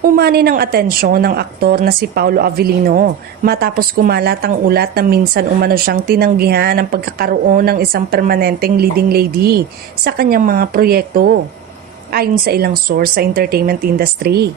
Umani ng atensyon ng aktor na si Paulo Avellino matapos kumalat ang ulat na minsan umano siyang tinanggihan ang pagkakaroon ng isang permanenteng leading lady sa kanyang mga proyekto, ayon sa ilang source sa entertainment industry.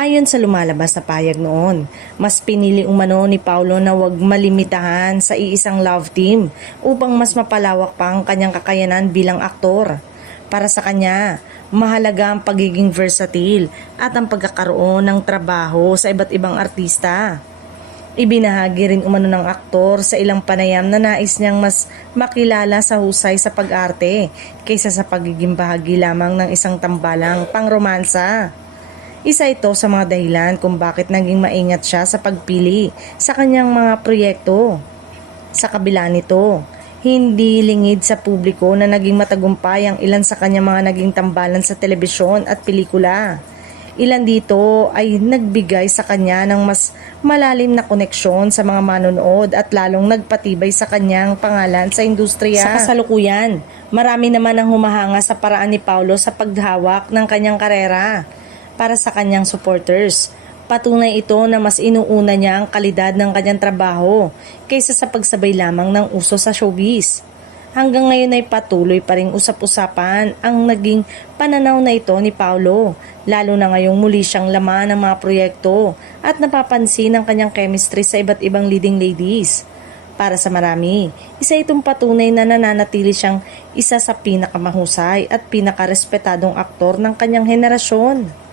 Ayon sa lumalabas na payag noon, mas pinili umano ni Paulo na wag malimitahan sa iisang love team upang mas mapalawak pa ang kanyang kakayanan bilang aktor. Para sa kanya, mahalaga ang pagiging versatile at ang pagkakaroon ng trabaho sa iba't ibang artista. Ibinahagi rin umano ng aktor sa ilang panayam na nais niyang mas makilala sa husay sa pag-arte kaysa sa pagiging bahagi lamang ng isang tambalang pangromansa. Isa ito sa mga dahilan kung bakit naging maingat siya sa pagpili sa kanyang mga proyekto. Sa kabila nito, hindi lingid sa publiko na naging matagumpay ang ilan sa kanyang mga naging tambalan sa telebisyon at pelikula. Ilan dito ay nagbigay sa kanya ng mas malalim na koneksyon sa mga manonood at lalong nagpatibay sa kanyang pangalan sa industriya. Sa kasalukuyan, marami naman ang humahanga sa paraan ni Paulo sa paghawak ng kanyang karera. Para sa kanyang supporters, patunay ito na mas inuuna niya ang kalidad ng kanyang trabaho kaysa sa pagsabay lamang ng uso sa showbiz. Hanggang ngayon ay patuloy pa ring usap-usapan ang naging pananaw na ito ni Paulo, lalo na ngayong muli siyang laman ng mga proyekto at napapansin ang kanyang chemistry sa iba't ibang leading ladies. Para sa marami, isa itong patunay na nananatili siyang isa sa pinakamahusay at pinakarespetadong aktor ng kanyang henerasyon.